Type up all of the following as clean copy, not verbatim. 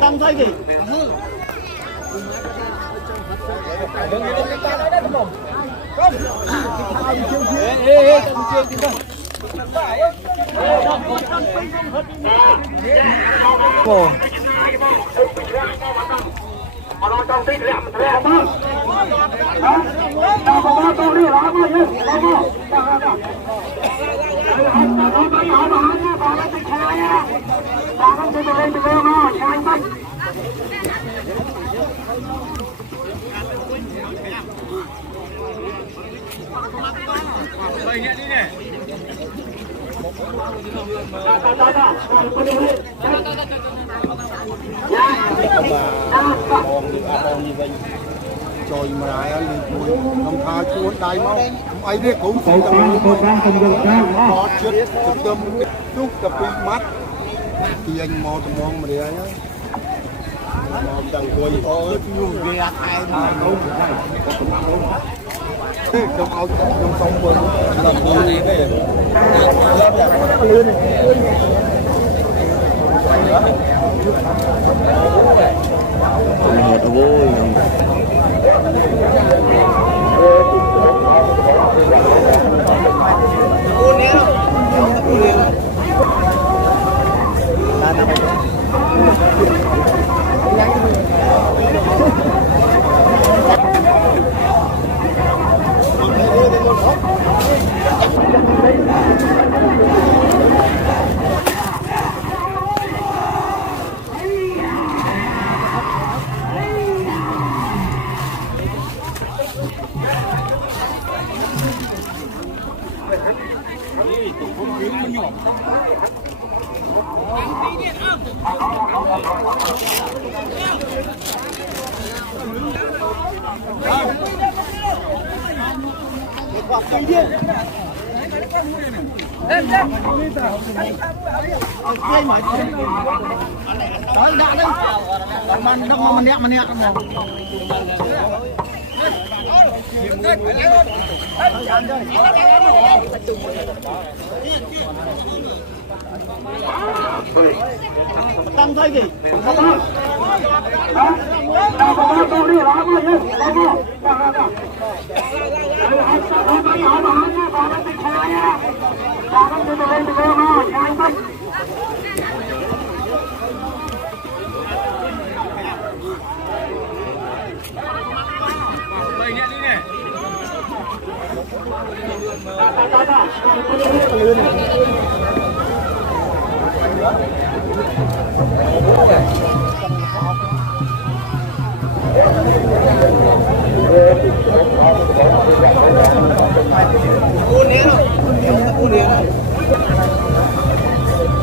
Tăng thôi gì? Trời mà lại anh làm tha chuột đầy máu ai biết cũng phải tâm có chết tâm chút tập mắt thì anh mò tầm mong mà để ấy mò chẳng quay ơi nhiều ghê ai mà đâu trong ao trong sông bơi làm gì về một vui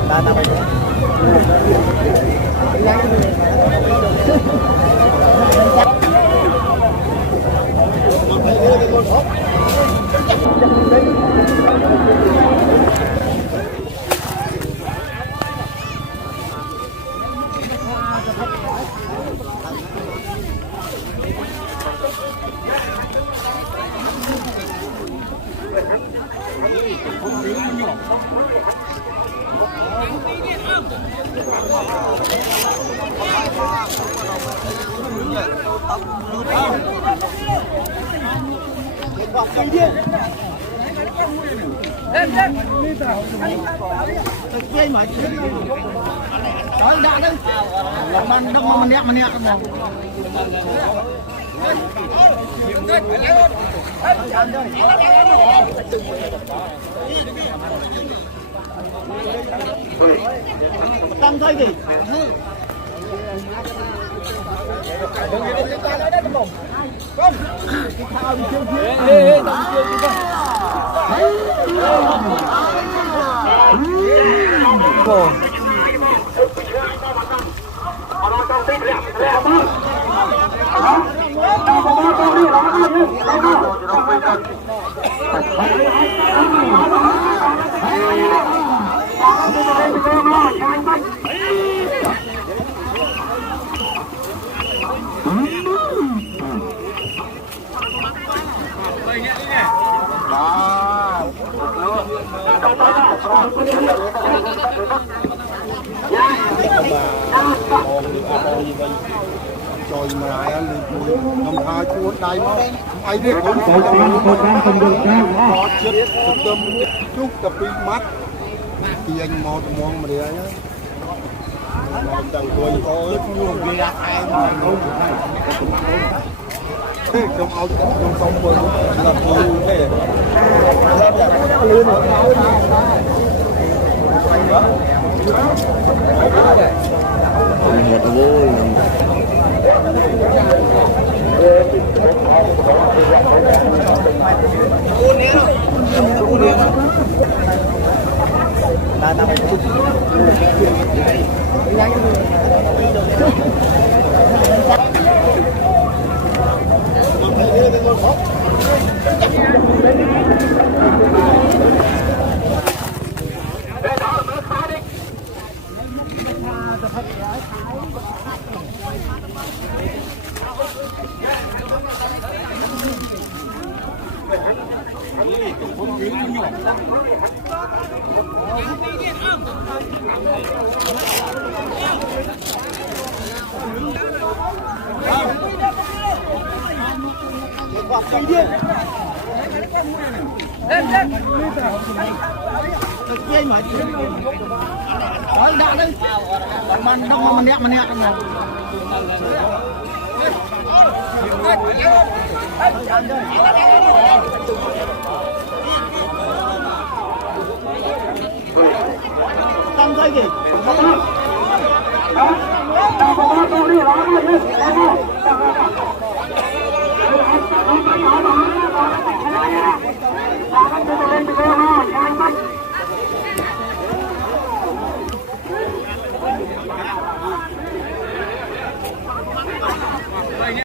tăng thôi gì? Dây mà nói đã đấy mình đâu mà nẹt không tăng thay gì rồi mà lại anh đồng thà chuột đầy máu ai biết cũng Cầu tăng không được ra có chết thực tâm chút tập đi mắt thì anh mò tụi mong mà đi ấy mà chẳng tôi có ớt luôn vì ra ai mà không trong áo trong sông vừa là tôi thế dây mà nói đã đấy mình đâu mà nẹt không tăng thay gì